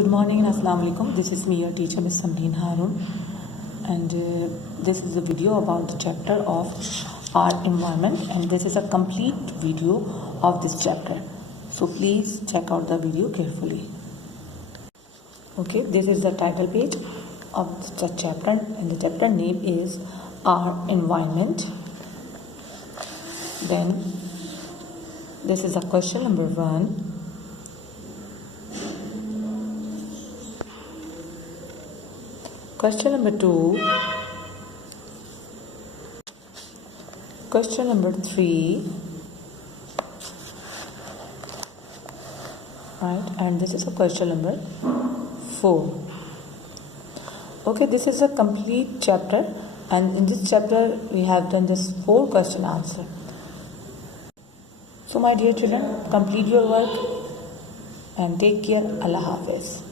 Good morning and Assalamu alaikum. This is me, your teacher, Miss Samreen Harun, and this is a video about the chapter of our environment, and this is a complete video of this chapter. So please check out the video carefully. Okay, this is the title page of the chapter, and the chapter name is Our Environment. Then this is a question number 1. Question number 2, question number 3, right, and this is a question number 4. Okay, this is a complete chapter, and in this chapter we have done this 4 question answer. So my dear children, complete your work and take care. Allah Hafiz.